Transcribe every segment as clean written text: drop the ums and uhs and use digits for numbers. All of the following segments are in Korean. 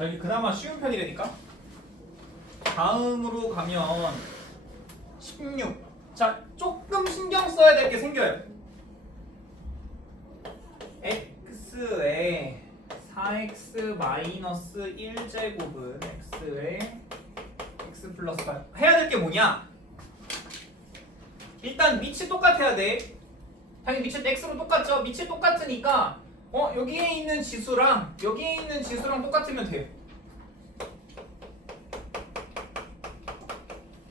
자, 이게 그나마 쉬운 편이라니까. 다음으로 가면 16. 자, 조금 신경 써야 될 게 생겨요. x에 4x 마이너스 1제곱은 x에 x 플러스 8. 해야 될 게 뭐냐? 일단 밑이 똑같아야 돼. 당연히 밑이 x로 똑같죠? 밑이 똑같으니까 여기에 있는 지수랑 여기에 있는 지수랑 똑같으면 돼요.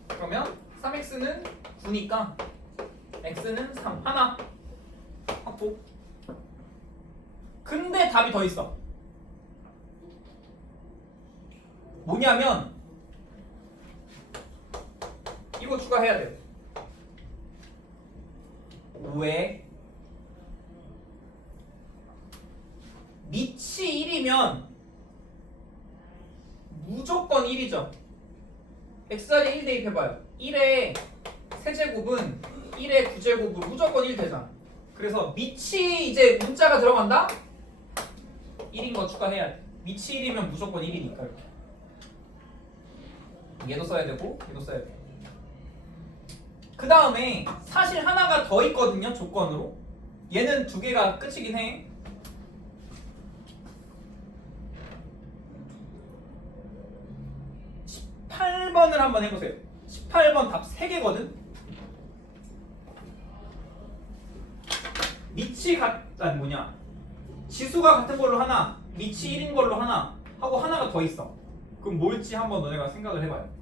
그러면 3x는 9니까 x는 3 하나 확보. 근데 답이 더 있어. 뭐냐면 이거 추가해야 돼요. 왜? 밑이 1이면 무조건 1이죠. x자리에 1 대입해봐요. 1의 세제곱은 1의 9제곱으로 무조건 1 되잖아. 그래서 밑이 이제 문자가 들어간다? 1인 거 추가해야 돼. 밑이 1이면 무조건 1이니까 이렇게. 얘도 써야 되고 얘도 써야 돼. 그 다음에 사실 하나가 더 있거든요. 조건으로. 얘는 두 개가 끝이긴 해. (18번을) 한번 해보세요. 18번 답 3개거든. 밑이 지수가 같은 걸로 하나, 밑이 1인 걸로 하나 하고 하나가 더 있어. 그럼 뭘지 한번 너네가 생각을 해봐요.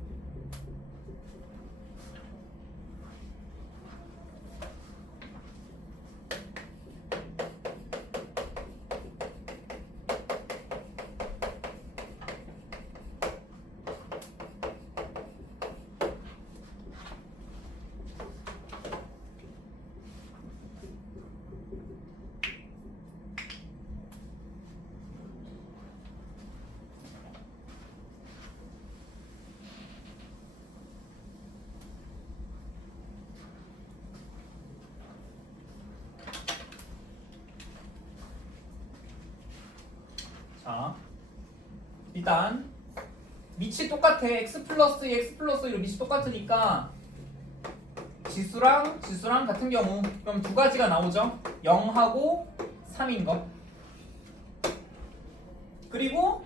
자, 일단 밑이 똑같아. x 플러스 2, x 플러스 1로 밑이 똑같으니까 지수랑 같은 경우 그럼 두 가지가 나오죠. 0하고 3인 거. 그리고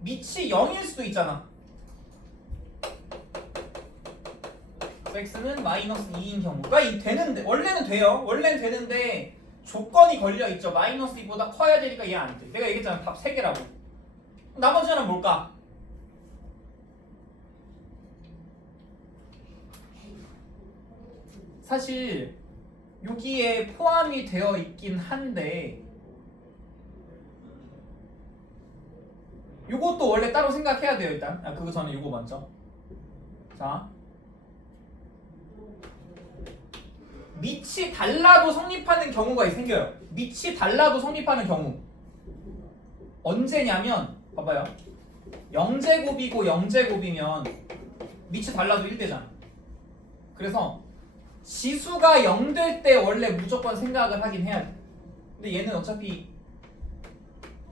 밑이 0일 수도 있잖아. x는 마이너스 2인 경우가 되는데 원래는 돼요. 원래는 되는데 조건이 걸려있죠. 마이너스 2보다 커야 되니까 얘 안 돼. 내가 얘기했잖아. 답 3개라고. 나머지 하나는 뭘까? 사실 여기에 포함이 되어 있긴 한데 요것도 원래 따로 생각해야 돼요. 일단 그거 전에 요거 먼저. 자, 밑이 달라도 성립하는 경우가 생겨요. 밑이 달라도 성립하는 경우 언제냐면 봐봐요. 0제곱이고 0제곱이면 밑이 달라도 1되잖아. 그래서 지수가 0 될 때 원래 무조건 생각을 하긴 해야 돼. 근데 얘는 어차피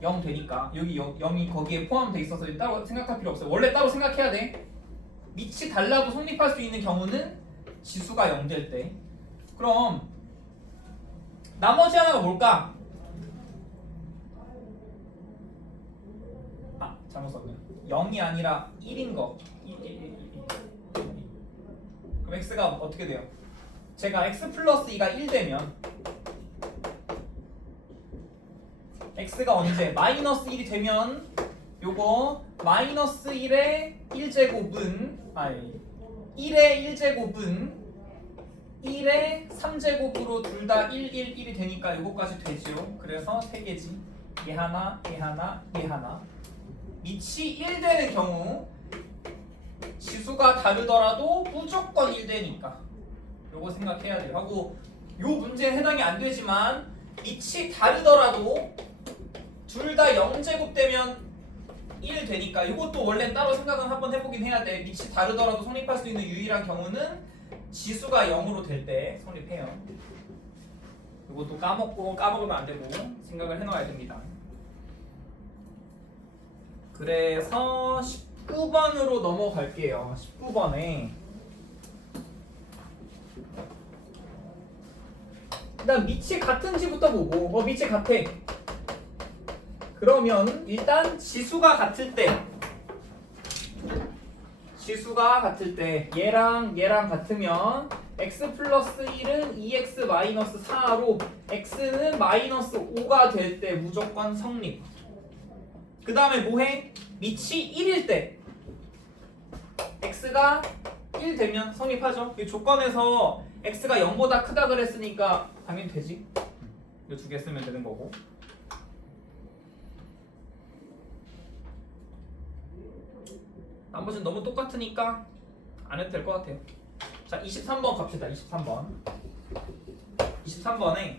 0 되니까 여기 0이 거기에 포함되어 있어서 따로 생각할 필요 없어요. 원래 따로 생각해야 돼. 밑이 달라도 성립할 수 있는 경우는 지수가 0 될 때. 그럼 나머지 하나가 뭘까? 잘못 썼네. 0이 아니라 1인 거. 그럼 x가 어떻게 돼요? 제가 x 플러스 2가 1 되면 x가 언제? 마이너스 1이 되면 요거 마이너스 1의 1제곱은 1의 1제곱은 1의 3제곱으로 둘 다 1, 1, 1이 되니까 요거까지 되죠. 그래서 3개지. 얘 하나, 얘 하나, 얘 하나. 밑이 1 되는 경우 지수가 다르더라도 무조건 1 되니까 요거 생각해야 돼요. 하고 요 문제는 해당이 안 되지만 밑이 다르더라도 둘 다 0제곱 되면 1 되니까 이것도 원래 따로 생각은 한번 해보긴 해야 돼. 밑이 다르더라도 성립할 수 있는 유일한 경우는 지수가 0으로 될 때 성립해요. 이것도 까먹으면 안 되고 생각을 해놔야 됩니다. 그래서 19번으로 넘어갈게요. 19번에 일단 밑이 같은지부터 보고 밑이 같아. 그러면 일단 지수가 같을 때 얘랑 같으면 x 플러스 1은 2x 마이너스 4로 x는 마이너스 5가 될 때 무조건 성립. 그 다음에 뭐해? 밑이 1일 때 x가 1 되면 성립하죠. 이 조건에서 x가 0보다 크다 그랬으니까 당연히 되지. 이거 두 개 쓰면 되는 거고. 나머지는 너무 똑같으니까 안 해도 될 것 같아요. 자, 23번 갑시다. 23번에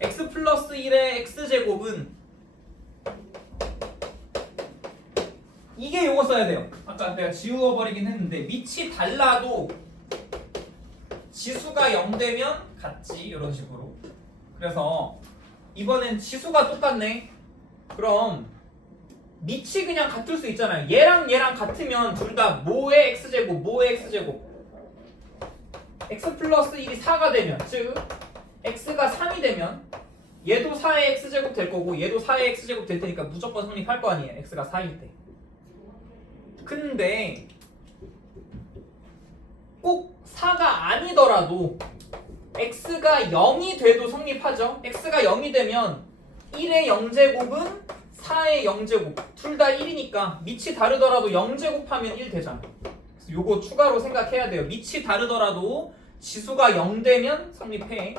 x 플러스 1의 x제곱은 이게 요거 써야 돼요. 아까 내가 지워버리긴 했는데 밑이 달라도 지수가 0 되면 같지. 이런 식으로. 그래서 이번엔 지수가 똑같네. 그럼 밑이 그냥 같을 수 있잖아요. 얘랑 같으면 둘 다 뭐의 x제곱 x 플러스 1이 4가 되면 즉 x가 3이 되면 얘도 4의 x제곱 될 거고 얘도 4의 x제곱 될 테니까 무조건 성립할 거 아니에요. x가 4일 때. 근데 꼭 4가 아니더라도 x가 0이 돼도 성립하죠. x가 0이 되면 1의 0제곱은 4의 0제곱 둘 다 1이니까 밑이 다르더라도 0제곱하면 1 되잖아. 그래서 요거 추가로 생각해야 돼요. 밑이 다르더라도 지수가 0 되면 성립해.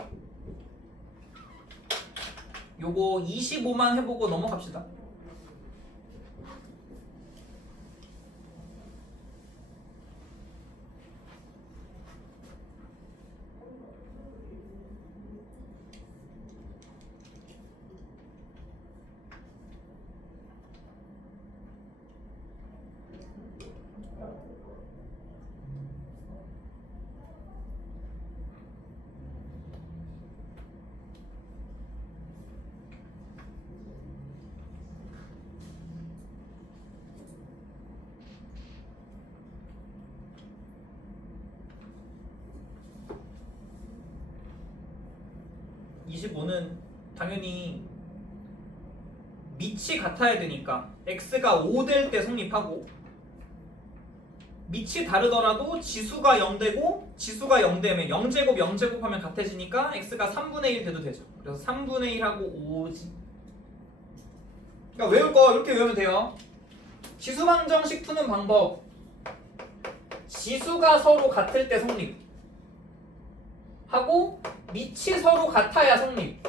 요거 25만 해보고 넘어갑시다. 는 당연히 밑이 같아야 되니까 x가 5 될 때 성립하고 밑이 다르더라도 지수가 0 되고 지수가 0 되면 0제곱 하면 같아지니까 x가 3분의 1 돼도 되죠. 그래서 3분의 1하고 5지. 그러니까 외울 거 이렇게 외우면 돼요. 지수방정식 푸는 방법. 지수가 서로 같을 때 성립 하고 밑이 서로 같아야 성립.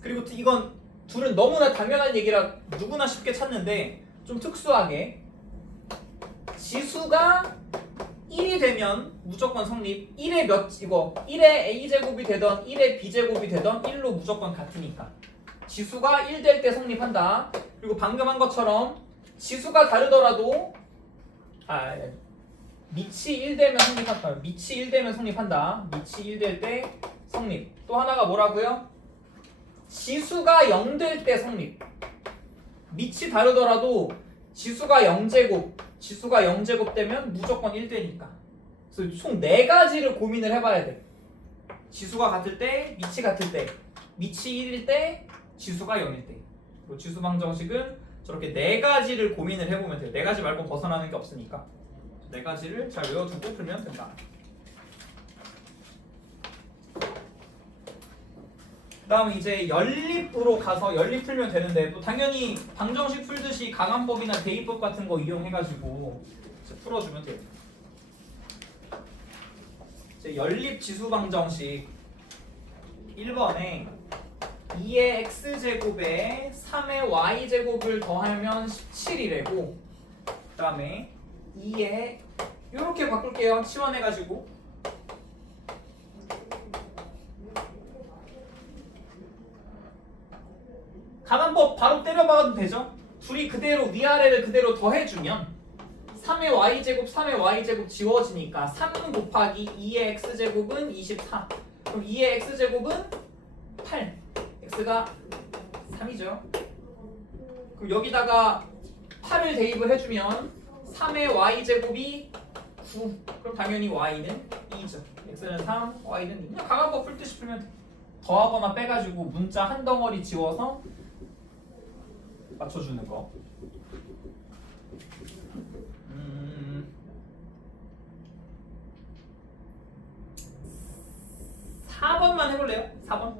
그리고 이건 둘은 너무나 당연한 얘기라 누구나 쉽게 찾는데 좀 특수하게 지수가 1이 되면 무조건 성립. 1의 a제곱이 되던 1의 b제곱이 되던 1로 무조건 같으니까 지수가 1 될 때 성립한다. 그리고 방금 한 것처럼 지수가 다르더라도 밑이 1 되면 성립한다. 밑이 1 되면 성립한다. 밑이 1 될 때 성립. 또 하나가 뭐라고요? 지수가 0 될 때 성립. 밑이 다르더라도 지수가 0제곱 되면 무조건 1 되니까. 그래서 총 4가지를 고민을 해봐야 돼. 지수가 같을 때, 밑이 같을 때, 밑이 1일 때, 지수가 0일 때. 그리고 지수 방정식은 저렇게 4가지를 고민을 해보면 돼요. 4가지 말고 벗어나는 게 없으니까. 4가지를 잘 외워두고 풀면 된다. 그 다음 이제 연립으로 가서 연립 풀면 되는데 또 당연히 방정식 풀듯이 강함법이나 대입법 같은 거 이용해가지고 이제 풀어주면 돼요. 이제 연립 지수 방정식 1번에 2의 x제곱에 3의 y제곱을 더하면 17이래고 그 다음에 2에 이렇게 바꿀게요. 치환해가지고 강함법 바로 때려박아도 되죠? 둘이 그대로 위아래를 그대로 더해주면 3의 y제곱 지워지니까 3 곱하기 2의 x제곱은 24. 그럼 2의 x제곱은 8. x가 3이죠. 그럼 여기다가 8을 대입을 해주면 3의 y제곱이 9. 그럼 당연히 y는 2죠. x는 3, y는 2. 그냥 가간법 풀듯이 풀면 돼. 더하거나 빼가지고 문자 한 덩어리 지워서 맞춰주는 거. 4번만 해볼래요? 4번.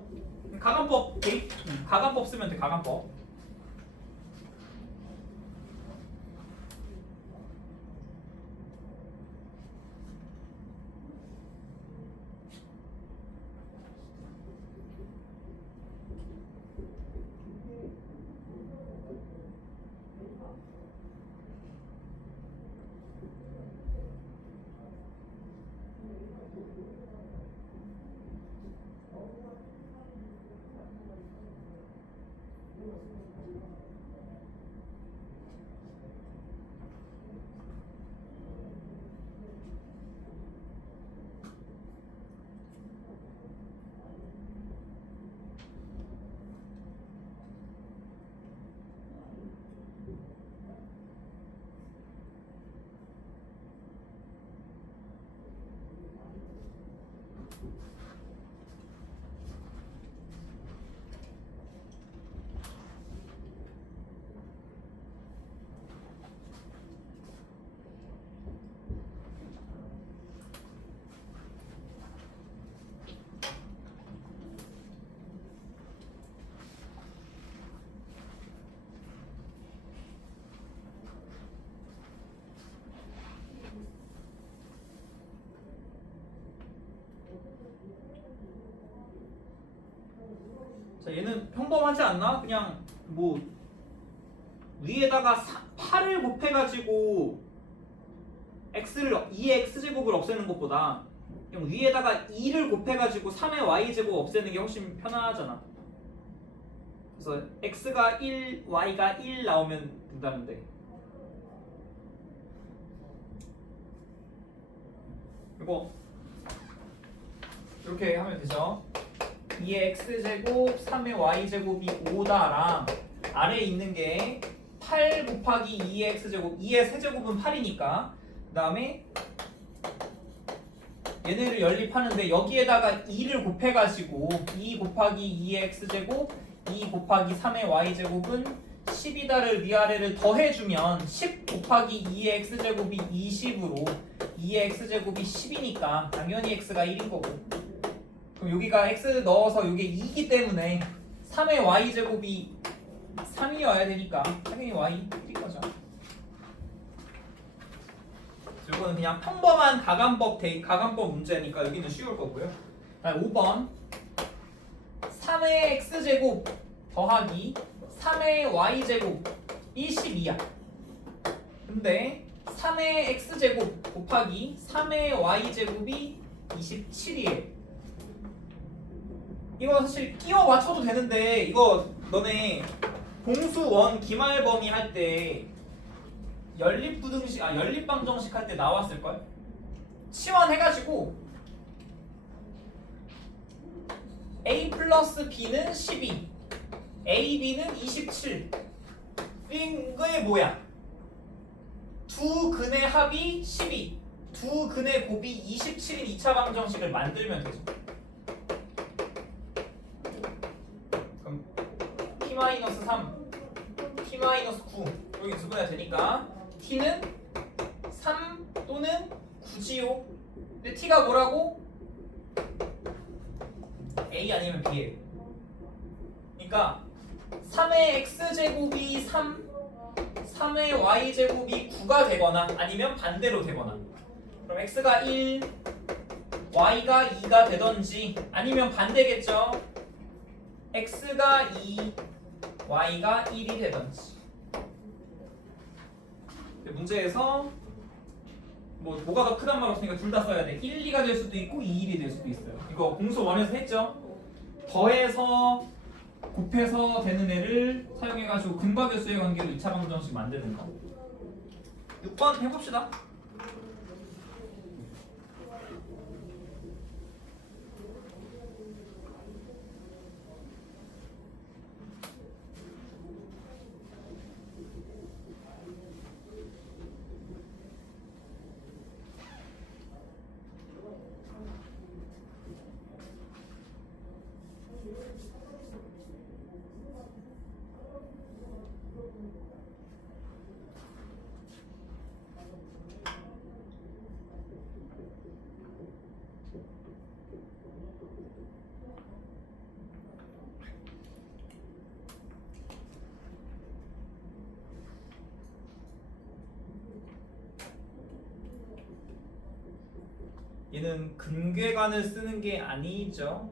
가간법 대입. 가간법 쓰면 돼. 가간법. 자, 얘는 평범하지 않나? 그냥 뭐 위에다가 8을 곱해가지고 x를 2의 x제곱을 없애는 것보다 그냥 위에다가 2를 곱해가지고 3의 y제곱 없애는 게 훨씬 편하잖아. 그래서 x가 1, y가 1 나오면 된다는데 이거 이렇게 하면 되죠. 2의 x제곱 3의 y제곱이 5다랑 아래에 있는 게 8 곱하기 2의 x제곱 2의 세제곱은 8이니까 그 다음에 얘네를 연립하는데 여기에다가 2를 곱해가지고 2 곱하기 2의 x제곱 2 곱하기 3의 y제곱은 10이다를 위아래를 더해주면 10 곱하기 2의 x제곱이 20으로 2의 x제곱이 10이니까 당연히 x가 1인 거고 그럼 여기가 x 넣어서 이게 2이기 때문에 3의 y제곱이 3이어야 되니까 당연히 y 1인 거죠. 이거는 그냥 평범한 가간법 문제니까 여기는 쉬울 거고요. 5번 3의 x제곱 더하기 3의 y제곱이 12야. 근데 3의 x제곱 곱하기 3의 y제곱이 27이에요. 이거 사실 끼워 맞춰도 되는데 이거 너네 공수 원 기말범위 할 때 연립방정식 할 때 나왔을걸? 치환해가지고 a 플러스 b는 12 ab는 27 이게 뭐야? 두 근의 합이 12 두 근의 곱이 27인 2차 방정식을 만들면 되죠. 그럼 t-3 t-9 여기 구분해야 되니까 t는 3 또는 9지요. 근데 t가 뭐라고? a 아니면 b예요. 그러니까 3의 x제곱이 3 3의 y제곱이 9가 되거나 아니면 반대로 되거나 그럼 x가 1 y가 2가 되던지 아니면 반대겠죠. x가 2 y가 1이 되던지. 문제에서 뭐가 더 크단 말 없으니까 둘 다 써야 돼. 1, 2가 될 수도 있고 2, 1이 될 수도 있어요. 이거 공수 1에서 했죠. 더해서 곱해서 되는 애를 사용해가지고 근과 결수의 관계로 2차 방정식 만드는 거. 6번 해봅시다. 얘는 근궤관을 쓰는 게 아니죠.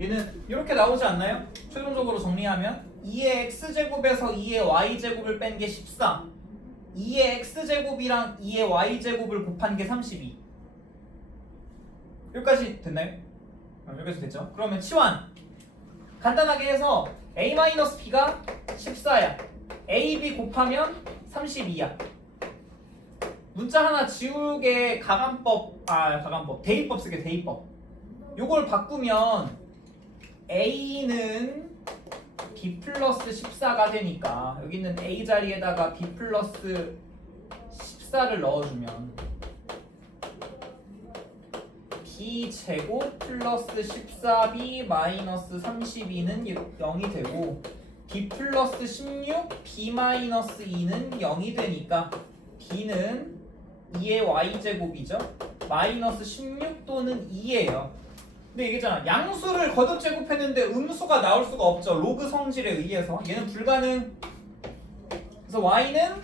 얘는 이렇게 나오지 않나요? 최종적으로 정리하면 2의 x제곱에서 2의 y제곱을 뺀 게 14, 2의 x제곱이랑 2의 y제곱을 곱한 게 32. 여기까지 됐나요? 여기까지 됐죠? 그러면 치환 간단하게 해서 a-b가 14야, ab 곱하면 32야. 문자 하나 지우개 가감법, 대입법 쓰게. 대입법. 요걸 바꾸면 a는 b 플러스 14가 되니까 여기 있는 a 자리에다가 b 플러스 14를 넣어주면 b 제곱 플러스 14b 마이너스 32는 0이 되고 b 플러스 16 b 마이너스 2는 0이 되니까 b는 2의 y제곱이죠. 마이너스 16 또는 2예요. 근데 얘기잖아, 양수를 거듭 제곱했는데 음수가 나올 수가 없죠. 로그 성질에 의해서 얘는 불가능. 그래서 y는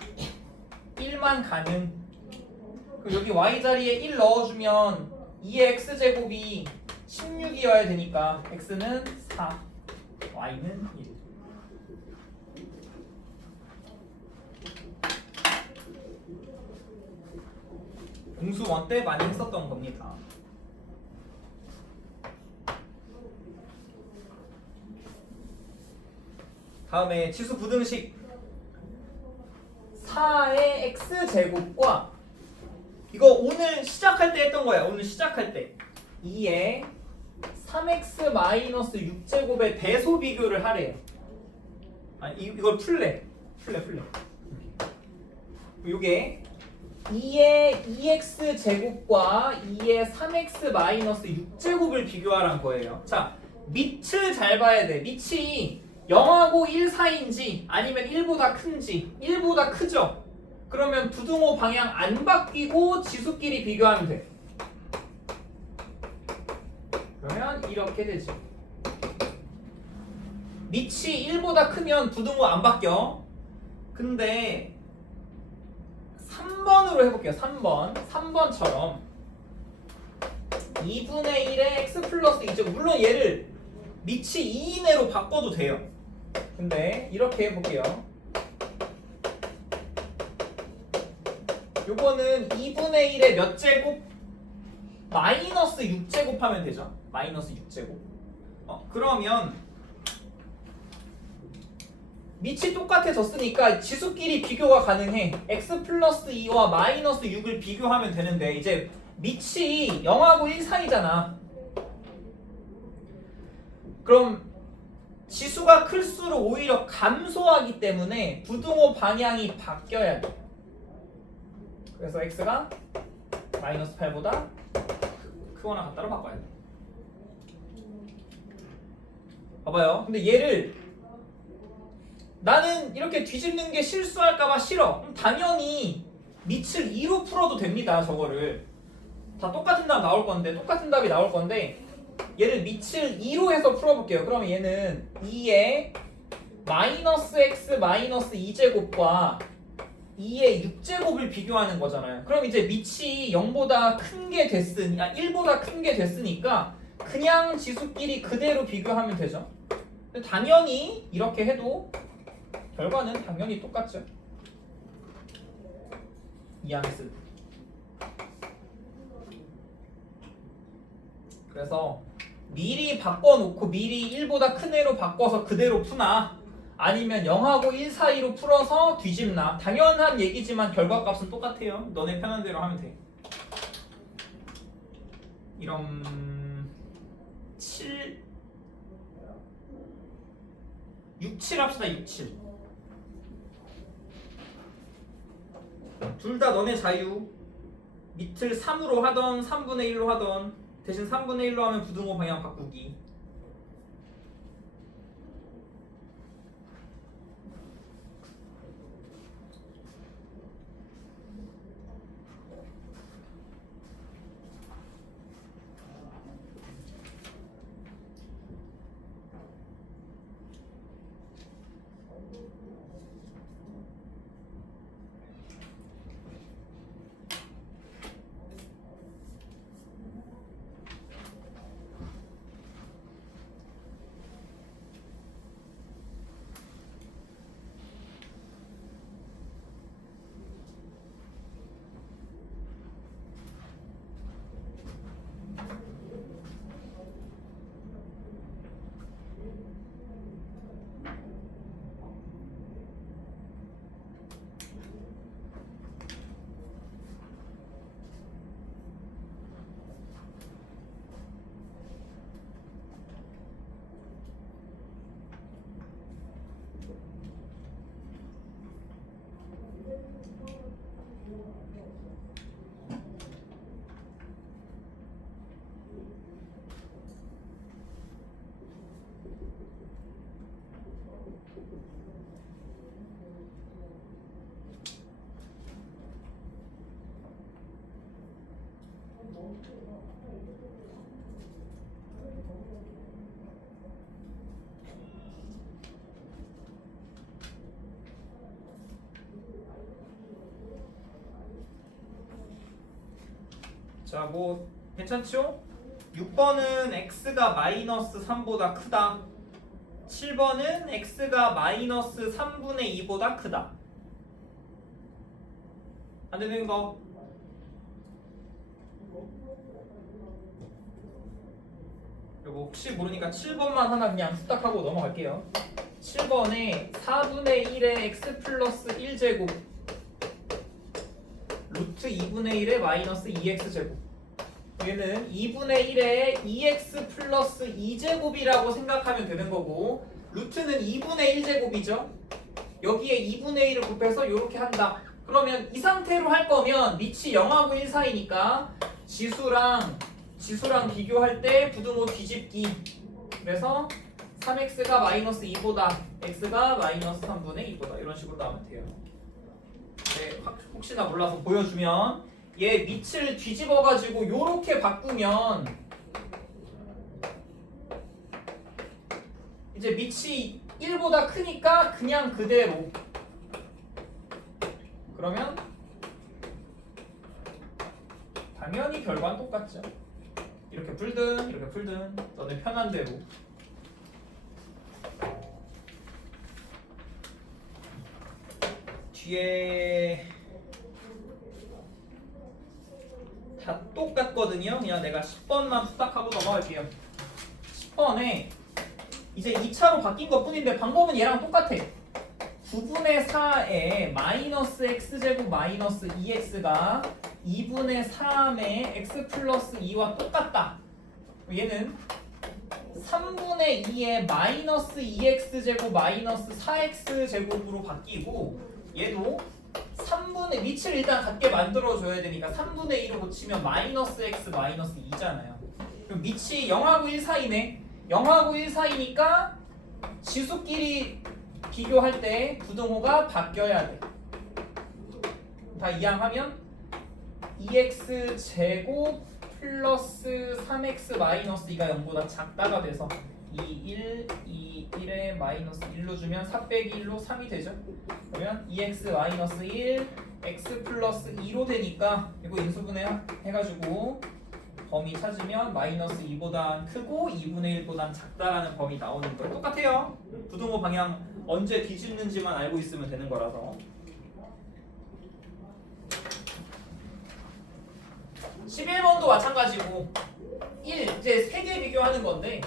1만 가능. 그리고 여기 y 자리에 1 넣어주면 2의 x제곱이 16이어야 되니까 x는 4, y는 1. 공수원 때 많이 했었던 겁니다. 다음에 치수 부등식 4의 x제곱과 이거 오늘 시작할 때 했던 거야. 오늘 시작할 때 2의 3x 마이너스 6제곱의 대소 비교를 하래요. 이걸 풀래. 요게 2의 2x 제곱과 2의 3x 마이너스 6제곱을 비교하라는 거예요. 자, 밑을 잘 봐야 돼. 밑이 0하고 1 사이인지 아니면 1보다 큰지. 1보다 크죠? 그러면 부등호 방향 안 바뀌고 지수끼리 비교하면 돼. 그러면 이렇게 되지. 밑이 1보다 크면 부등호 안 바뀌어. 근데 3번으로 해볼게요. 3번처럼 2분의 1의 x 플러스 2제곱. 물론 얘를 밑이 2 이내로 바꿔도 돼요. 근데 이렇게 해볼게요. 요거는 2분의 1의 몇 제곱? 마이너스 6제곱 하면 되죠. 마이너스 6제곱. 그러면 밑이 똑같아졌으니까 지수끼리 비교가 가능해. x 플러스 2와 마이너스 6을 비교하면 되는데 이제 밑이 0하고 1 사이잖아. 그럼 지수가 클수록 오히려 감소하기 때문에 부등호 방향이 바뀌어야 돼. 그래서 x가 마이너스 8보다 크거나 같다로 바꿔야 돼. 봐봐요. 근데 얘를 나는 이렇게 뒤집는 게 실수할까봐 싫어. 그럼 당연히 밑을 2로 풀어도 됩니다. 저거를 다 똑같은 답 나올 건데 똑같은 답이 나올 건데 얘를 밑을 2로 해서 풀어볼게요. 그러면 얘는 2의 마이너스 x 마이너스 2제곱과 2의 6제곱을 비교하는 거잖아요. 그럼 이제 밑이 0보다 큰 게 됐으니 1보다 큰 게 됐으니까 그냥 지수끼리 그대로 비교하면 되죠. 당연히 이렇게 해도 결과는 당연히 똑같죠. 이항했을 때. 그래서 미리 바꿔놓고 미리 1보다 큰 애로 바꿔서 그대로 푸나 아니면 0하고 1 사이로 풀어서 뒤집나 당연한 얘기지만 결과값은 똑같아요. 너네 편한 대로 하면 돼. 이런 7 6, 7 합시다. 6, 7 둘 다 너네 자유. 밑을 3으로 하던 3분의 1로 하던 대신 3분의 1로 하면 부등호 방향 바꾸기. 자, 뭐 괜찮죠? 6번은 x가 마이너스 3보다 크다. 7번은 x가 마이너스 3분의 2보다 크다. 안 되는 거. 그리고 혹시 모르니까 7번만 하나 그냥 후딱하고 넘어갈게요. 7번에 4분의 1의 x 플러스 1제곱 루트 2분의 1의 마이너스 2x제곱. 얘는 2분의 1의 2x 플러스 2제곱이라고 생각하면 되는 거고 루트는 2분의 1제곱이죠. 여기에 2분의 1을 곱해서 이렇게 한다. 그러면 이 상태로 할 거면 밑이 0하고 1 사이니까 지수랑 비교할 때 부등호 뒤집기. 그래서 3x가 마이너스 2보다 x가 마이너스 3분의 2보다 이런 식으로 나오면 돼요. 네, 혹시나 몰라서 보여주면 얘 밑을 뒤집어가지고 요렇게 바꾸면 이제 밑이 1보다 크니까 그냥 그대로. 그러면 당연히 결과는 똑같죠. 이렇게 풀든 이렇게 풀든 너네 편한 대로. 뒤에 다 똑같거든요. 그냥 내가 10번만 부탁하고 넘어갈게요. 10번에 이제 2차로 바뀐 것 뿐인데 방법은 얘랑 똑같아. 9분의 4에 마이너스 x제곱 마이너스 2x가 2분의 3의 x 플러스 2와 똑같다. 얘는 3분의 2의 마이너스 2x제곱 마이너스 4x제곱으로 바뀌고 얘도 3분의 밑을 일단 같게 만들어줘야 되니까 3분의 2로 고치면 마이너스 x 마이너스 2잖아요. 그럼 밑이 0하고 1 사이네. 0하고 1 사이니까 지수끼리 비교할 때 부등호가 바뀌어야 돼. 다 이항하면 2x 제곱 플러스 3x 마이너스 2가 0보다 작다가 돼서 2, 1, 2, 1에 마이너스 1로 주면 4 빼기 1로 3이 되죠. 그러면 2x 마이너스 1, x 플러스 2로 되니까 이거 인수분해 해가지고 범위 찾으면 마이너스 2보다 크고 2분의 1보다 작다라는 범위 나오는 거예요. 똑같아요. 부등호 방향 언제 뒤집는지만 알고 있으면 되는 거라서. 11번도 마찬가지고 1 이제 3개 비교하는 건데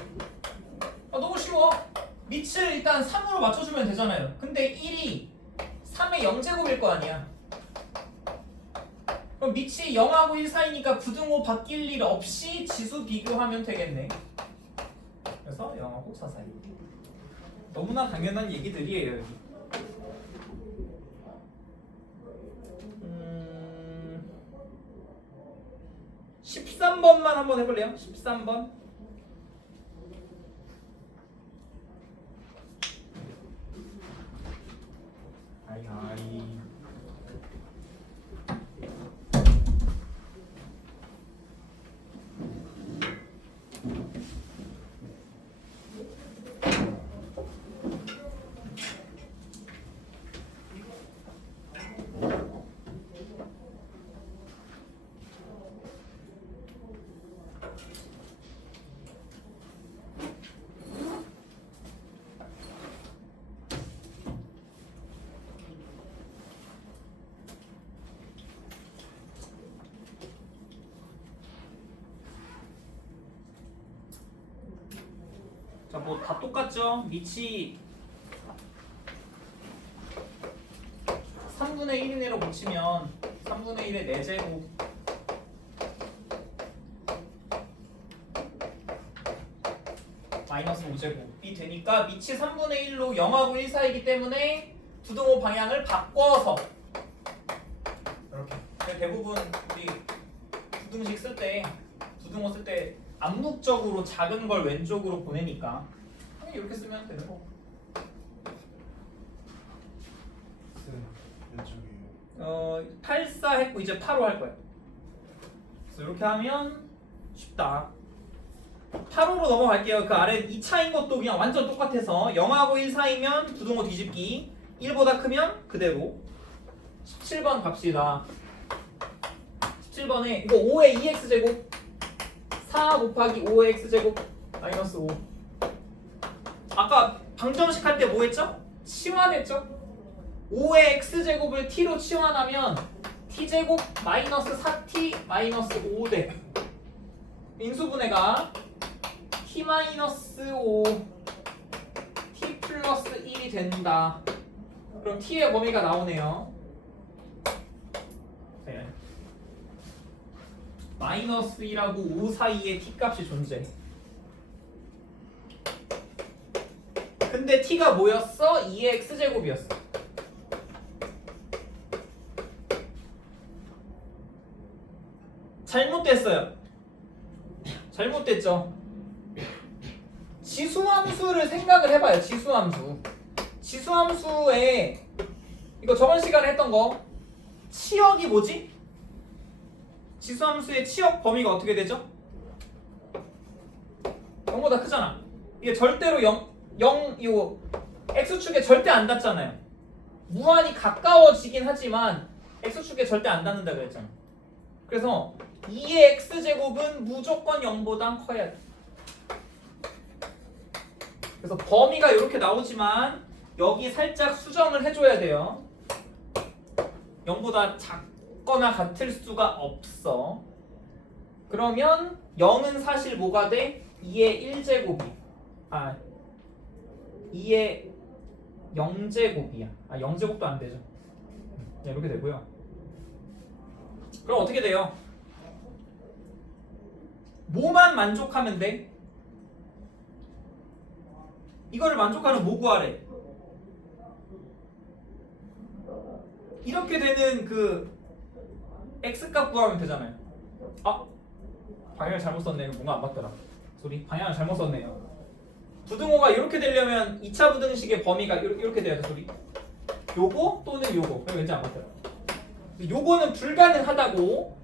너무 쉬워. 밑을 일단 3으로 맞춰주면 되잖아요. 근데 1이 3의 0제곱일 거 아니야. 그럼 밑이 0하고 1 사이니까 부등호 바뀔 일 없이 지수 비교하면 되겠네. 그래서 0하고 4 사이. 너무나 당연한 얘기들이에요 여기. 13번만 한번 해볼래요? 13번. 하이. 자, 뭐 다 똑같죠? 밑이 3분의 1 이내로 붙이면 3분의 1의 4제곱 마이너스 5제곱이 되니까 밑이 3분의 1로 0하고 1 사이이기 때문에 부등호 방향을 바꿔서 이렇게. 대부분 우리 부등식 쓸 때 부등호 쓸 때 암묵적으로 작은 걸 왼쪽으로 보내니까 그냥 이렇게 쓰면 되는 거고. 왼쪽이에요. 84 했고 이제 8호 할 거야. 그래서 이렇게 하면 쉽다. 8호로 넘어갈게요. 그 아래 2차인 것도 그냥 완전 똑같아서 0하고 1 사이면 부등호 뒤집기 1보다 크면 그대로. 17번 갑시다. 17번에 이거 5의 2x제곱 4 곱하기 5의 x제곱 마이너스 5. 아까 방정식 할 때 뭐 했죠? 치환했죠? 5의 x제곱을 t로 치환하면 t제곱 마이너스 4t 마이너스 5대 인수분해가 t 마이너스 5 t 플러스 1이 된다. 그럼 t의 범위가 나오네요. 네. 마이너스 1하고 5 사이에 t값이 존재. 근데 t가 뭐였어? 2의 x제곱이었어. 잘못됐어요. 잘못됐죠. 지수함수를 생각을 해봐요. 지수함수. 지수함수에 이거 저번 시간에 했던 거 치역이 뭐지? 지수함수의 치역 범위가 어떻게 되죠? 0보다 크잖아. 이게 절대로 0 이거 x축에 절대 안 닿잖아요. 무한히 가까워지긴 하지만 x축에 절대 안 닿는다 그랬잖아. 그래서 2의 x제곱은 무조건 0보다 커야 돼. 그래서 범위가 이렇게 나오지만 여기 살짝 수정을 해줘야 돼요. 0보다 작거나 같을 수가 없어. 그러면 0은 사실 뭐가 돼? 2의 1제곱이 2의 0제곱이야. 0제곱도 안 되죠. 네, 이렇게 되고요. 그럼 어떻게 돼요? 뭐만 만족하면 돼? 이거를 만족하는 뭐 구하래? 이렇게 되는 그 x값 구하면 되잖아요. 방향을 잘못 썼네. 뭔가 안 맞더라. 소리. 방향을 잘못 썼네요. 부등호가 이렇게 되려면 2차 부등식의 범위가 이렇게 돼야 돼. 소리. 요거 또는 요거. 왠지 안 맞더라. 요거는 불가능하다고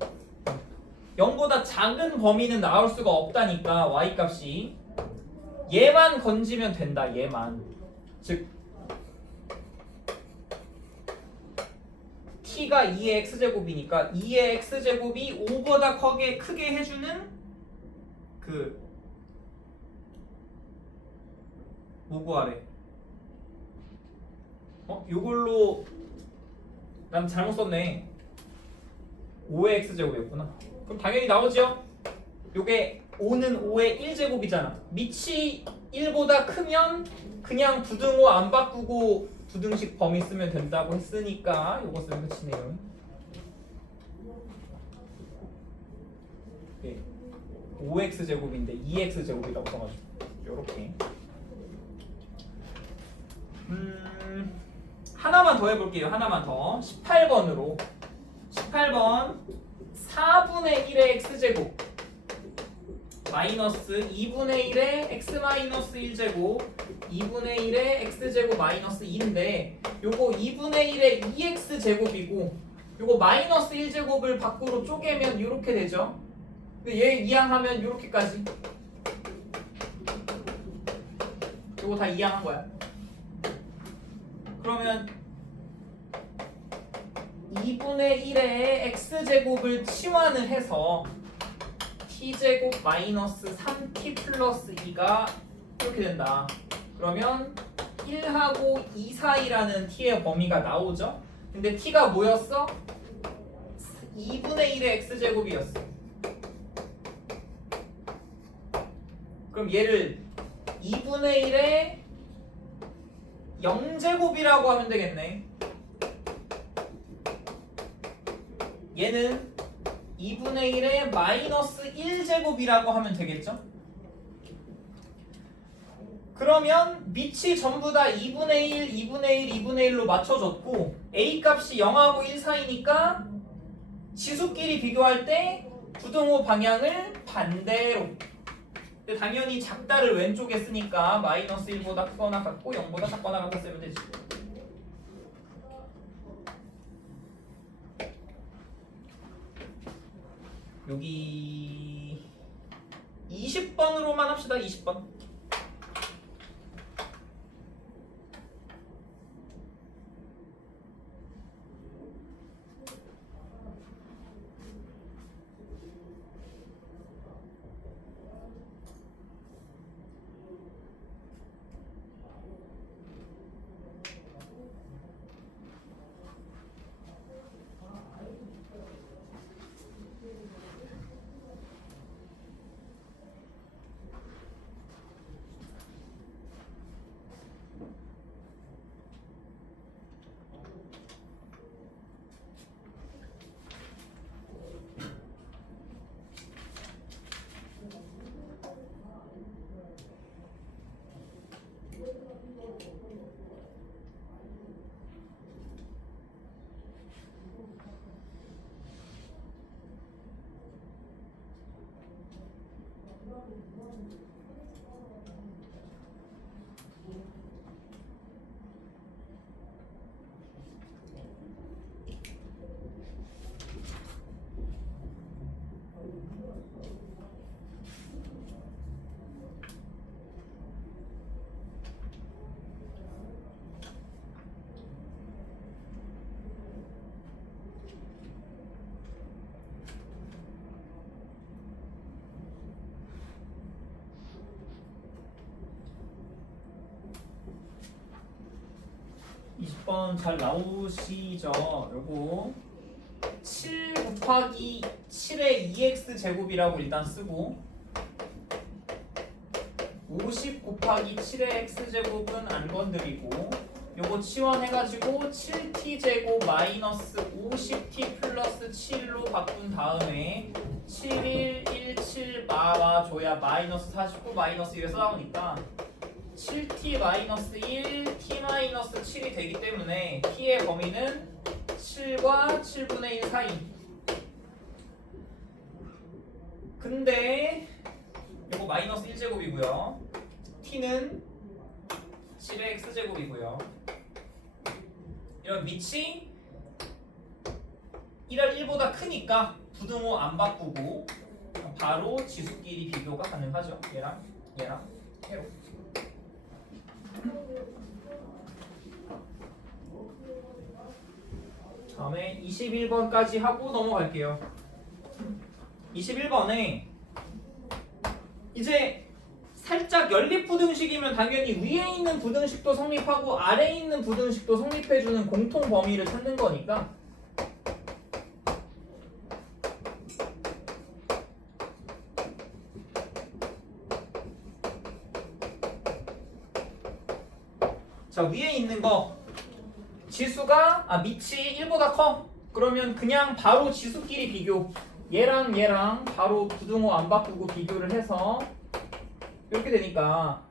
0보다 작은 범위는 나올 수가 없다니까 y값이 얘만 건지면 된다. 얘만. 즉 t가 2의 x제곱이니까 2의 x제곱이 5보다 크게 해주는 그 뭐 구하래? 요걸로 난 잘못 썼네. 5의 x제곱이었구나. 그럼 당연히 나오죠? 요게 5는 5의 1제곱이잖아. 밑이 1보다 크면 그냥 부등호 안 바꾸고 부등식 범위 쓰면 된다고 했으니까 요거 쓰면 끝이네요. 네. 5x제곱인데 2x제곱이라고 써가지고 요렇게 하나만 더 해볼게요. 하나만 더 18번으로 18번 4분의 1의 x제곱 마이너스 2분의 1의 x 마이너스 1제곱 2분의 1의 x제곱 마이너스 2인데 요거 2분의 1의 2x제곱이고 요거 마이너스 1제곱을 밖으로 쪼개면 요렇게 되죠. 근데 얘 이항하면 요렇게까지 요거 다 이항한 거야. 그러면 2분의 1의 x제곱을 치환을 해서 t제곱 마이너스 3t 플러스 2가 이렇게 된다. 그러면 1하고 2 사이라는 t의 범위가 나오죠? 근데 t가 뭐였어? 2분의 1의 x제곱이었어. 그럼 얘를 2분의 1의 0제곱이라고 하면 되겠네. 얘는 2분의 1의 마이너스 1제곱이라고 하면 되겠죠? 그러면 밑이 전부 다 2분의 1, 2분의 1, 2분의 1로 맞춰졌고 a 값이 0하고 1 사이니까 지수끼리 비교할 때 부등호 방향을 반대로. 근데 당연히 작다를 왼쪽에 쓰니까 마이너스 1보다 크거나 같고 0보다 작거나 같다 쓰면 되지. 여기 20번으로만 합시다. 20번. 잘 나오시죠? 요거 7 곱하기 7의 2x 제곱이라고 일단 쓰고 50 곱하기 7의 x 제곱은 안 건드리고 요거 치환해가지고 7t 제곱 마이너스 50t 플러스 7로 바꾼 다음에 71, 17 줘야 마이너스 49 마이너스 1에서 나오니까 7t 마이너스 1, t 마이너스 7이 되기 때문에 t의 범위는 7과 7분의 1 사이. 근데 이거 마이너스 1제곱이고요. t는 7의 x제곱이고요. 이런 밑이 1할 1보다 크니까 부등호 안 바꾸고 바로 지수끼리 비교가 가능하죠. 얘랑 얘랑 얘로. 다음에 21번까지 하고 넘어갈게요. 21번에 이제 살짝 연립부등식이면 당연히 위에 있는 부등식도 성립하고 아래에 있는 부등식도 성립해주는 공통 범위를 찾는 거니까 자, 위에 있는 거 지수가 밑이 1보다 커. 그러면 그냥 바로 지수끼리 비교. 얘랑 얘랑 바로 부등호 안 바꾸고 비교를 해서 이렇게 되니까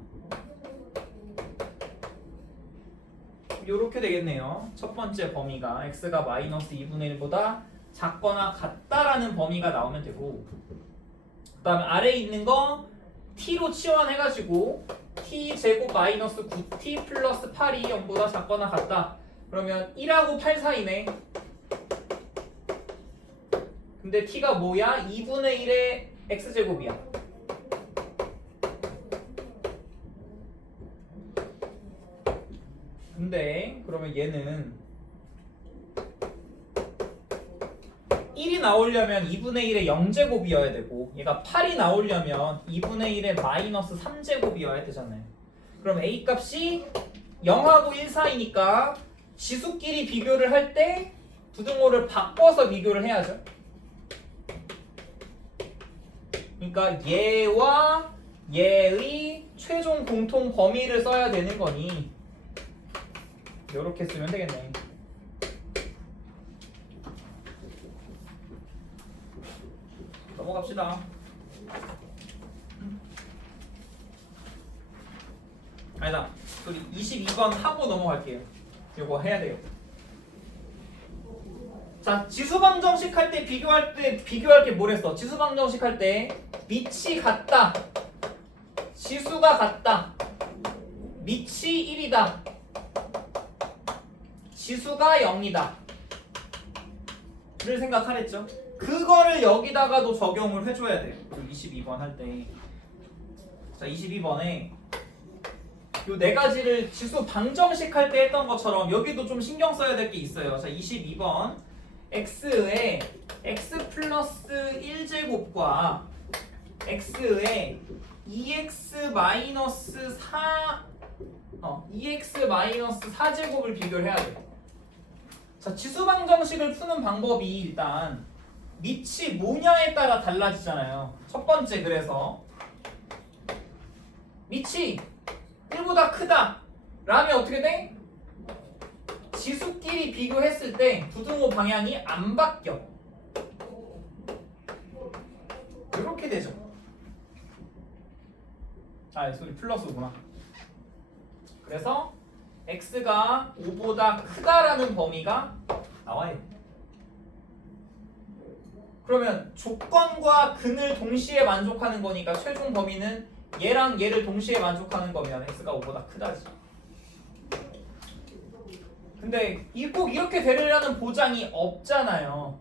이렇게 되겠네요. 첫 번째 범위가 x가 마이너스 2분의 1보다 작거나 같다라는 범위가 나오면 되고, 그 다음에 아래에 있는 거 t로 치환해가지고 t 제곱 마이너스 9t 플러스 8이 0보다 작거나 같다. 그러면 1하고 8 사이네. 근데 t가 뭐야? 2분의 1의 x제곱이야. 근데 그러면 얘는 1이 나오려면 2분의 1의 0제곱이어야 되고, 얘가 8이 나오려면 2분의 1의 마이너스 3제곱이어야 되잖아요. 그럼 a 값이 0하고 1 사이니까 지수끼리 비교를 할 때 부등호를 바꿔서 비교를 해야죠. 그러니까 얘와 얘의 최종 공통 범위를 써야 되는 거니 이렇게 쓰면 되겠네. 넘어갑시다. 아니다. 우리 22번 하고 넘어갈게요. 이거 해야 돼요. 자, 지수방정식 할 때 비교할 게 뭐랬어? 지수방정식 할 때 밑이 같다, 지수가 같다, 밑이 1이다, 지수가 0이다 를 생각하랬죠. 그거를 여기다가도 적용을 해줘야 돼요. 22번 할 때. 자, 22번에 요 네 가지를 지수 방정식 할 때 했던 것처럼 여기도 좀 신경 써야 될 게 있어요. 자, 22번 x의 x 플러스 1제곱과 x의 2x 마이너스 4제곱을 비교를 해야 돼요. 자, 지수방정식을 푸는 방법이 일단 밑이 뭐냐에 따라 달라지잖아요. 첫 번째, 그래서 밑이 1보다 크다 라면 어떻게 돼? 지수끼리 비교했을 때 부등호 방향이 안 바뀌어. 이렇게 되죠. 아, 소리 플러스구나. 그래서 x가 5보다 크다라는 범위가 나와요. 그러면 조건과 근을 동시에 만족하는 거니까 최종 범위는 얘랑 얘를 동시에 만족하는 거면 x가 5보다 크다지. 근데 꼭 이렇게 되리라는 보장이 없잖아요.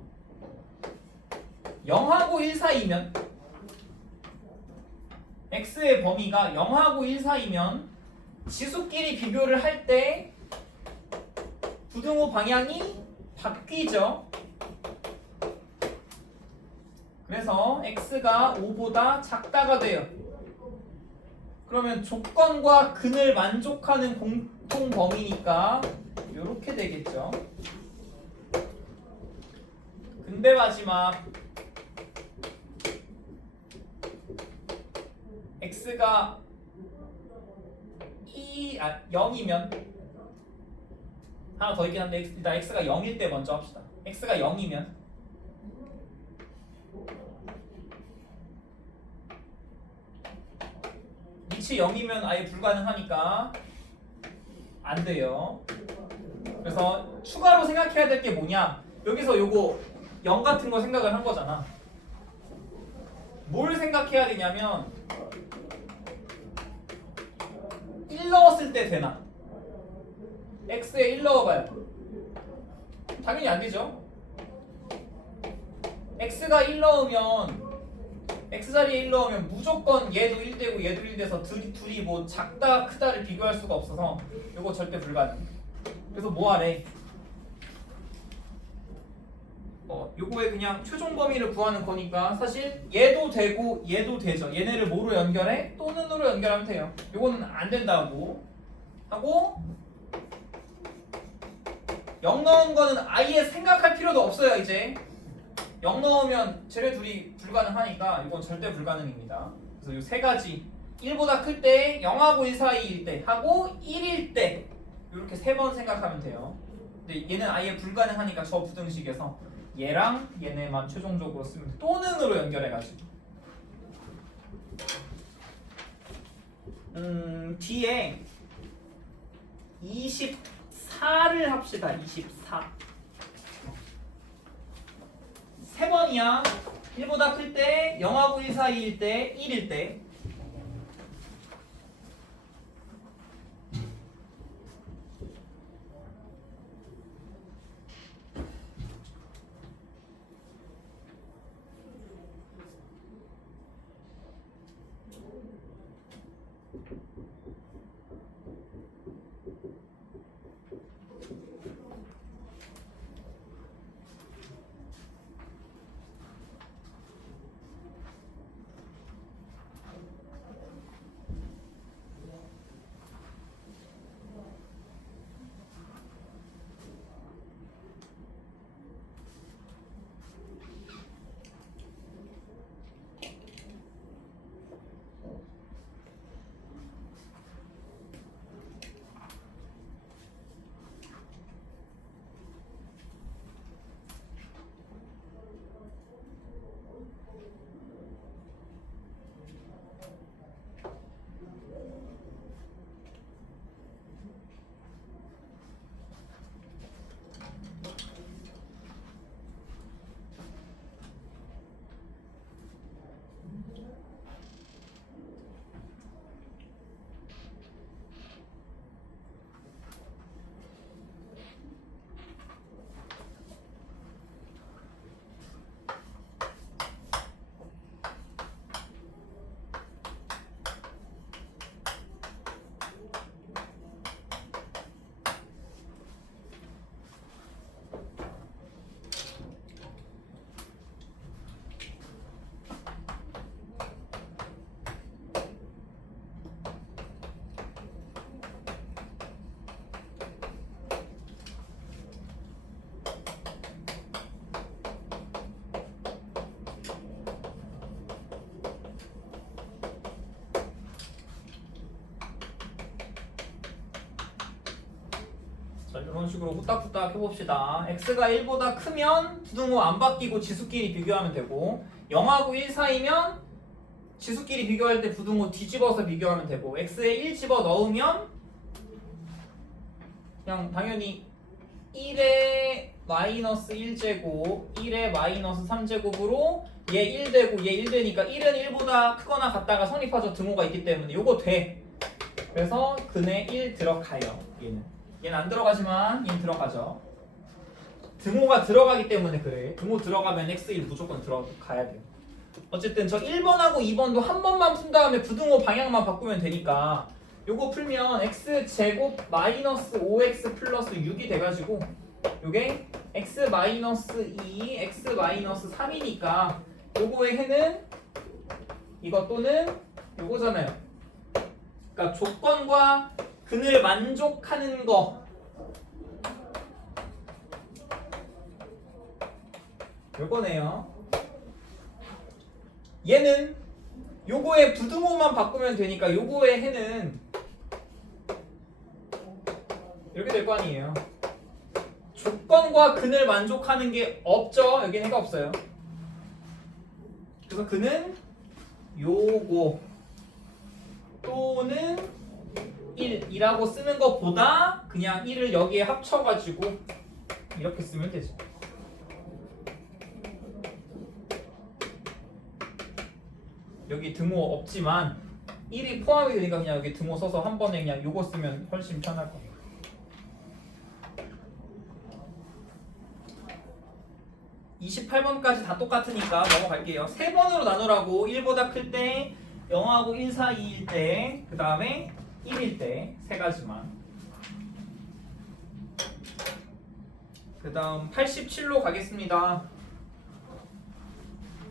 0하고 1 사이면, x의 범위가 0하고 1 사이면 지수끼리 비교를 할 때 부등호 방향이 바뀌죠. 그래서 x가 5보다 작다가 돼요. 그러면 조건과 근을 만족하는 공통 범위니까 이렇게 되겠죠. 근데 마지막 x가 0이면, 하나 더 있긴 한데 일단 x가 0일 때 먼저 합시다. x가 0이면 밑이 0이면 아예 불가능하니까 안 돼요. 그래서 추가로 생각해야 될 게 뭐냐, 여기서 요거 0 같은 거 생각을 한 거잖아. 뭘 생각해야 되냐면 1 넣었을 때 되나? x에 1 넣어봐요. 당연히 안 되죠. x가 1 넣으면 x자리에 1 넣으면 무조건 얘도 1 되고 얘도 1 돼서 둘이 뭐 작다 크다를 비교할 수가 없어서 이거 절대 불가능. 그래서 뭐 하래? 요거에 그냥 최종 범위를 구하는 거니까 사실 얘도 되고 얘도 되죠. 얘네를 뭐로 연결해? 또는으로 연결하면 돼요. 요거는 안 된다고 하고 0 넣은 거는 아예 생각할 필요도 없어요. 이제 0 넣으면 쟤네 둘이 불가능하니까 이건 절대 불가능입니다. 그래서 요 세 가지 1보다 클 때 0하고 1 사이일 때 하고 1일 때 이렇게 세 번 생각하면 돼요. 근데 얘는 아예 불가능하니까 저 부등식에서 얘랑 얘네만 최종적으로 쓰면 돼. 또는으로 연결해가지고 뒤에 24를 합시다. 24 세 번이야. 1보다 클 때 0하고 1 사이일 때 1일 때 자, 이런 식으로 후딱후딱 해봅시다. x가 1보다 크면 부등호 안 바뀌고 지수끼리 비교하면 되고 0하고 1 사이면 지수끼리 비교할 때 부등호 뒤집어서 비교하면 되고 x에 1 집어 넣으면 그냥 당연히 1에 마이너스 1제곱 1에 마이너스 3제곱으로 얘 1 되고 얘 1 되니까 1은 1보다 크거나 같다가 성립하죠. 등호가 있기 때문에 요거 돼. 그래서 근에 1 들어가요. 얘는 안 들어가지만 얘는 들어가죠. 등호가 들어가기 때문에 그래. 등호 들어가면 x1 무조건 들어가야 돼요. 어쨌든 저 1번하고 2번도 한 번만 푼 다음에 부등호 방향만 바꾸면 되니까 요거 풀면 x제곱 마이너스 5x 플러스 6이 돼가지고 요게 x 마이너스 2, x 마이너스 3이니까 요거의 해는 이거 또는 요거잖아요. 그러니까 조건과 근을 만족하는 거 요거네요. 얘는 요거의 부등호만 바꾸면 되니까 요거의 해는 이렇게 될 거 아니에요. 조건과 근을 만족하는 게 없죠. 여기는 해가 없어요. 그래서 근은 요거 또는 1이라고 쓰는 것보다 그냥 1을 여기에 합쳐가지고 이렇게 쓰면 되죠. 여기 등호 없지만 1이 포함이 되니까 그냥 여기 등호 써서 한 번에 그냥 요거 쓰면 훨씬 편할 거예요. 28번까지 다 똑같으니까 넘어갈게요. 3번으로 나누라고. 1보다 클 때, 0하고 1 사이일 때, 그 다음에 1일 때, 세 가지만. 그 다음 87로 가겠습니다.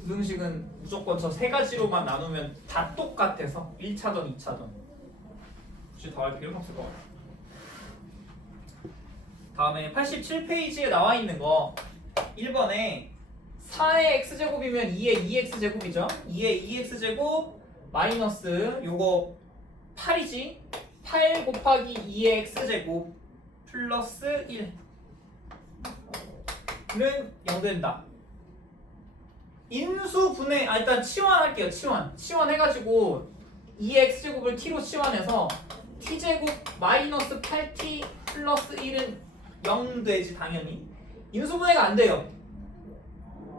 부등식은 무조건 저 세 가지로만 나누면 다 똑같아서 1차던 2차던 굳이 더 할 필요는 없을 것 같아요. 다음에 87페이지에 나와 있는 거 1번에 4의 x제곱이면 2의 2x제곱이죠. 2의 2x제곱 마이너스 요거 8이지. 8 곱하기 2의 x제곱 플러스 1는 0 된다. 인수분해, 일단 치환할게요. 치환해가지고 2의 x제곱을 t로 치환해서 t제곱 마이너스 8t 플러스 1은 0 되지 당연히. 인수분해가 안 돼요.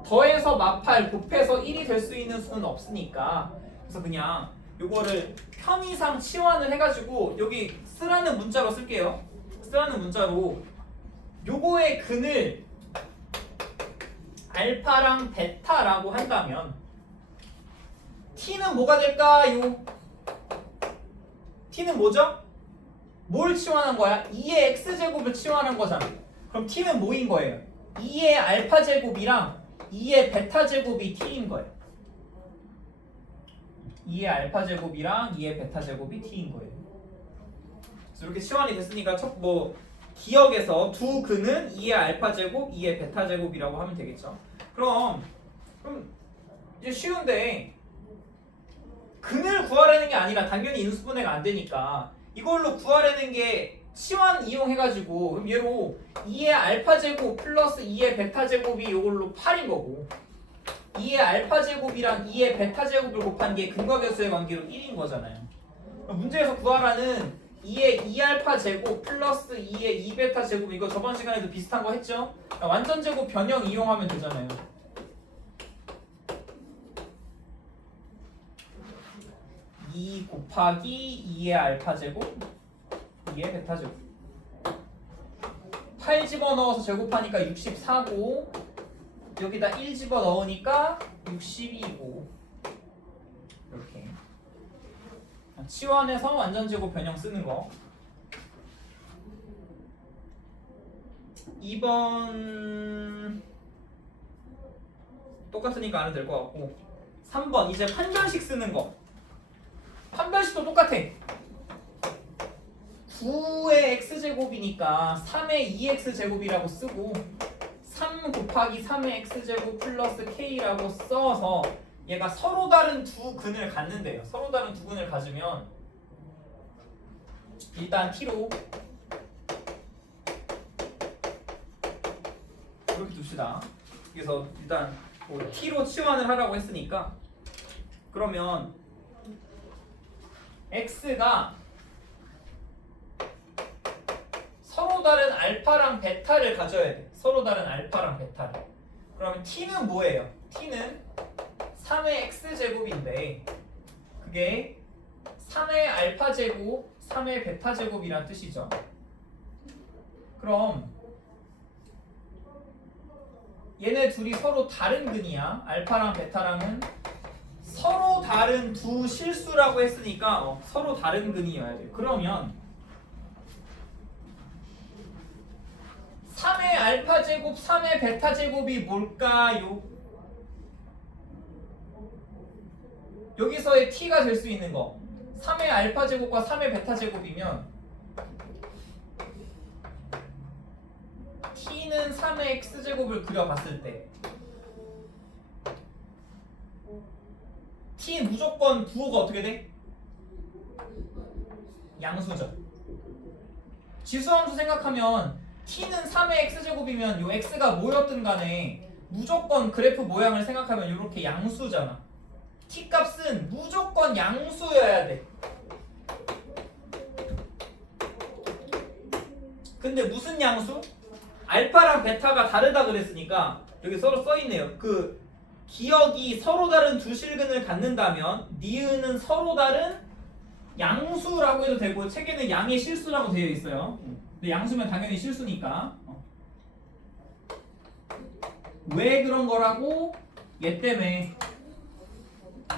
더해서 마팔 곱해서 1이 될 수 있는 수는 없으니까. 그래서 그냥 요거를 편의상 치환을 해가지고 여기 쓰라는 문자로 쓸게요. 쓰라는 문자로 요거의 근을 알파랑 베타라고 한다면 t는 뭐가 될까요? t는 뭐죠? 뭘 치환한 거야? 2의 x제곱을 치환한 거잖아. 그럼 t는 뭐인 거예요? 2의 알파제곱이랑 2의 베타제곱이 t인 거예요. 2의 알파제곱이랑 2의 베타제곱이 t인 거예요. 그래서 이렇게 치환이 됐으니까 기억에서 두 근은 2의 알파제곱, 2의 베타제곱이라고 하면 되겠죠. 그럼 이제 쉬운데 근을 구하려는 게 아니라 당연히 인수분해가 안 되니까 이걸로 구하려는 게 치환 이용해가지고 그럼 얘로 2의 알파제곱 플러스 2의 베타제곱이 이걸로 8인 거고 2의 알파제곱이랑 2의 베타제곱을 곱한 게 근과계수의 관계로 1인 거잖아요. 그럼 문제에서 구하라는 2의 2알파 제곱 플러스 2의 2베타 제곱 이거 저번 시간에도 비슷한 거 했죠? 완전 제곱 변형 이용하면 되잖아요. 2 곱하기 2의 알파 제곱 2의 베타 제곱 8 집어넣어서 제곱하니까 64고 여기다 1 집어넣으니까 62고 이렇게 치환해서 완전 제곱 변형 쓰는 거. 2번 똑같으니까 안 해도 될 것 같고 3번 이제 판별식 쓰는 거. 판별식도 똑같아. 9의 x제곱이니까 3의 2x제곱이라고 쓰고 3 곱하기 3의 x제곱 플러스 k라고 써서 얘가 서로 다른 두 근을 갖는데요. 서로 다른 두 근을 가지면 일단 t로 이렇게 둡시다. 그래서 일단 t로 치환을 하라고 했으니까 그러면 x가 서로 다른 알파랑 베타를 가져야 돼. 서로 다른 알파랑 베타를. 그러면 t는 뭐예요? t는 3의 x제곱인데 그게 3의 알파제곱, 3의 베타제곱이란 뜻이죠. 그럼 얘네 둘이 서로 다른 근이야. 알파랑 베타랑은 서로 다른 두 실수라고 했으니까 서로 다른 근이어야 돼. 그러면 3의 알파제곱, 3의 베타제곱이 뭘까요? 여기서의 t가 될 수 있는 거 3의 알파제곱과 3의 베타제곱이면 t는 3의 x제곱을 그려봤을 때 t 무조건 부호가 어떻게 돼? 양수죠. 지수함수 생각하면 t는 3의 x제곱이면 요 x가 뭐였든 간에 무조건 그래프 모양을 생각하면 이렇게 양수잖아. t 값은 무조건 양수여야 돼. 근데 무슨 양수? 알파랑 베타가 다르다 그랬으니까 여기 서로 써있네요. 그 기억이 서로 다른 두 실근을 갖는다면 니은은 서로 다른 양수라고 해도 되고 책에는 양의 실수라고 되어 있어요. 근데 양수면 당연히 실수니까 왜 그런 거라고? 얘 때문에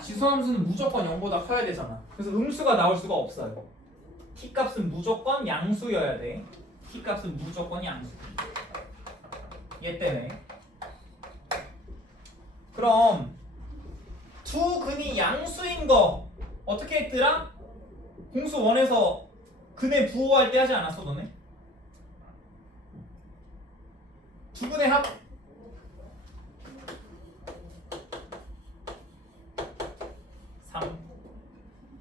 지수함수는 무조건 0보다 커야 되잖아. 그래서 음수가 나올 수가 없어요. t 값은 무조건 양수여야 돼. t 값은 무조건 양수. 얘 때문에. 그럼 두 근이 양수인 거 어떻게 했더라? 공수 1에서 근의 부호할 때 하지 않았어 너네? 두 근의 합 3.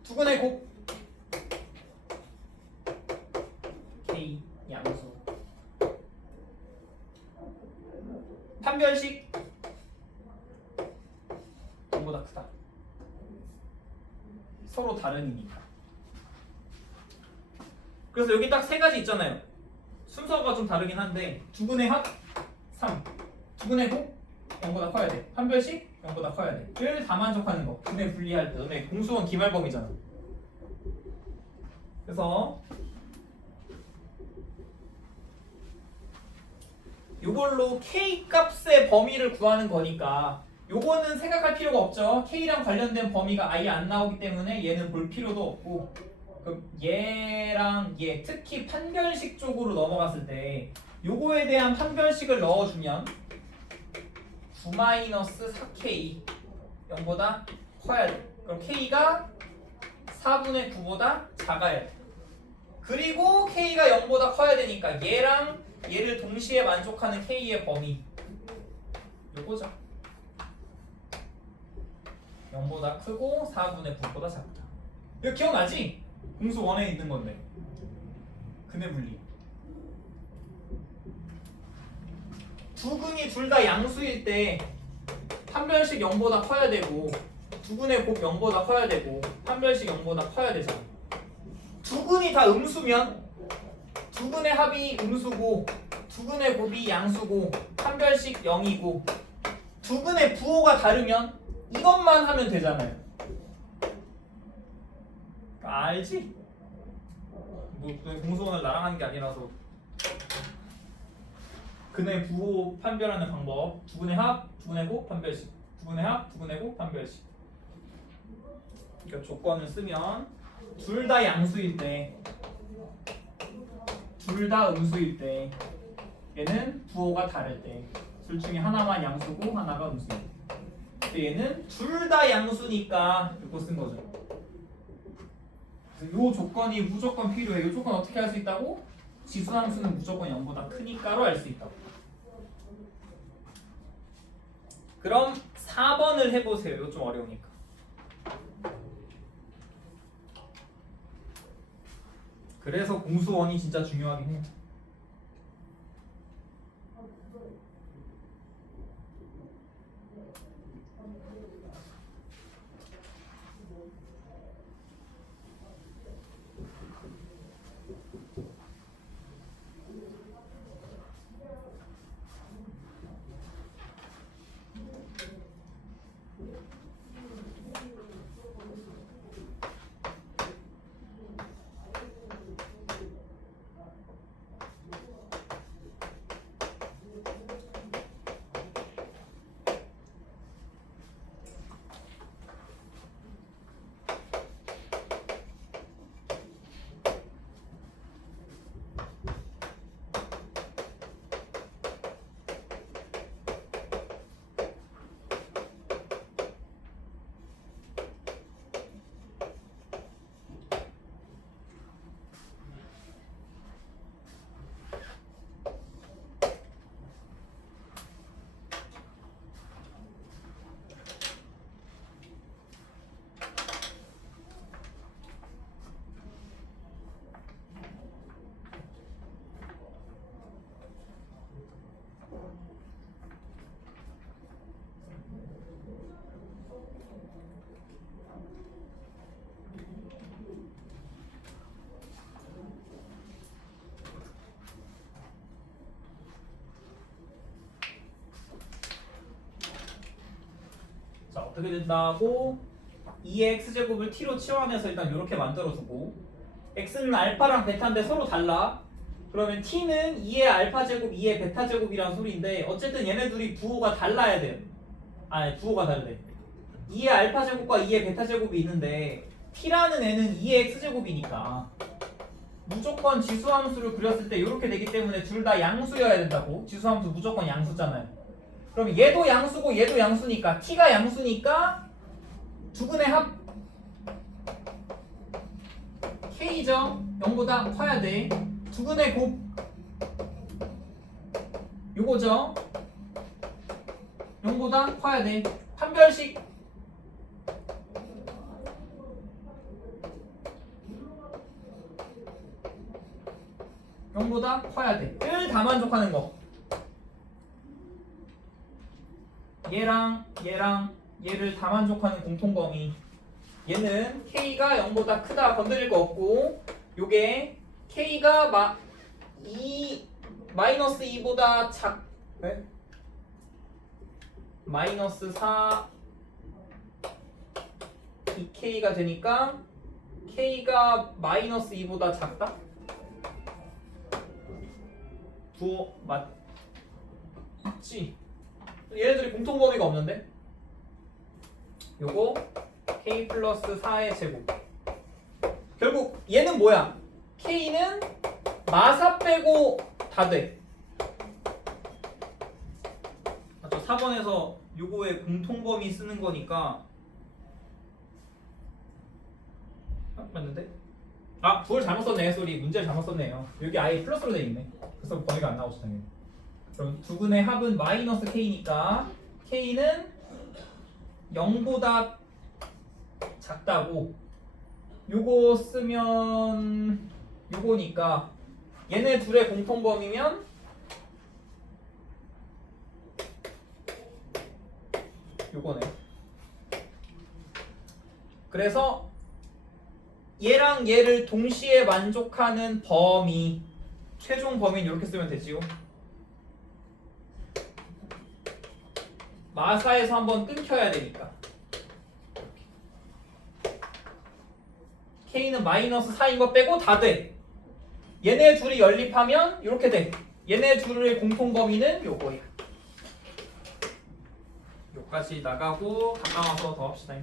두 근의 곱 K 양수. 판별식 0보다 크다. 서로 다른이니까. 그래서 여기 딱 세 가지 있잖아요. 순서가 좀 다르긴 한데 두 근의 합 3, 두 근의 곱 0보다 커야 돼. 판별식 0보다 커야 돼. 를 다 만족하는 거. 근의 분리할 때 너네 공수원 기말범위잖아. 그래서 요걸로 K 값의 범위를 구하는 거니까 요거는 생각할 필요가 없죠. K랑 관련된 범위가 아예 안 나오기 때문에 얘는 볼 필요도 없고, 그럼 얘랑 얘 특히 판별식 쪽으로 넘어갔을 때 요거에 대한 판별식을 넣어주면 9-4K 0보다 커야 돼. 그럼 K가 4분의 9보다 작아야 돼. 그리고 K가 0보다 커야 되니까 얘랑 얘를 동시에 만족하는 K의 범위 요거죠. 0보다 크고 4분의 9보다 작다. 이거 기억나지? 공수 1에 있는 건데. 근의 분리. 두 근이 둘 다 양수일 때 판별식 0보다 커야 되고 두 근의 곱 0보다 커야 되고 판별식 0보다 커야 되잖아. 두 근이 다 음수면 두 근의 합이 음수고 두 근의 곱이 양수고 판별식 0이고 두 근의 부호가 다르면 이것만 하면 되잖아요. 알지? 뭐 공수원을 나랑 하는 게 아니라서. 근의 부호 판별하는 방법. 두 근의 합, 두 근의 곱, 판별식. 두 근의 합, 두 근의 곱, 판별식. 그러니까 조건을 쓰면 둘 다 양수일 때, 둘 다 음수일 때, 얘는 부호가 다를 때, 둘 중에 하나만 양수고 하나가 음수일 때. 근데 얘는 둘 다 양수니까 이거 쓴 거죠. 그래서 이 조건이 무조건 필요해. 이 조건 어떻게 할 수 있다고? 지수함수는 무조건 0보다 크니까로 알 수 있다고. 그럼 4번을 해보세요. 이거 좀 어려우니까. 그래서 공수원이 진짜 중요하긴 해요. 자, 어떻게 된다고? 2의 x제곱을 t로 치환해서 일단 이렇게 만들어주고 x는 알파랑 베타인데 서로 달라. 그러면 t는 2의 알파 제곱, 2의 베타 제곱이라는 소리인데 어쨌든 얘네 둘이 부호가 달라야 돼요. 아니 부호가 다르대. 2의 알파 제곱과 2의 베타 제곱이 있는데 t라는 애는 2의 x 제곱이니까 무조건 지수함수를 그렸을 때 이렇게 되기 때문에 둘 다 양수여야 된다고. 지수함수 무조건 양수잖아요. 그럼 얘도 양수고 얘도 양수니까 t가 양수니까 두근의 합 k죠. 0보다 커야 돼. 두근의 곱 요거죠. 0보다 커야 돼. 판별식 0보다 커야 돼. 를 다 만족하는 거. 얘랑 얘를 다 만족하는 공통범위. 얘는 k가 0보다 크다. 건드릴 거 없고 요게 k가 마이너스 2보다 네? 마이너스 4 2k가 되니까 k가 마이너스 2보다 작다? 부호 맞지? 얘네들이 공통범위가 없는데? 요거 k 플러스 4의 제곱. 결국 얘는 뭐야? k는 마사 빼고 다 돼. 저 4번에서 요거의 공통범위 쓰는 거니까 맞는데? 아, 부호를 잘못 썼네. 소리. 문제를 잘못 썼네요. 여기 아예 플러스로 돼 있네. 그래서 범위가 안 나오죠, 당연히. 그럼 두근의 합은 마이너스 k니까 k는 0보다 작다고. 요거 쓰면 요거니까 얘네 둘의 공통범위면 요거네. 그래서 얘랑 얘를 동시에 만족하는 범위, 최종 범위는 이렇게 쓰면 되지요. 마사에서 한번 끊겨야 되니까 k는 마이너스 4인 거 빼고 다 돼. 얘네 둘이 연립하면 이렇게 돼. 얘네 둘의 공통범위는 요거야. 요까지 나가고 가까워서 더 합시다.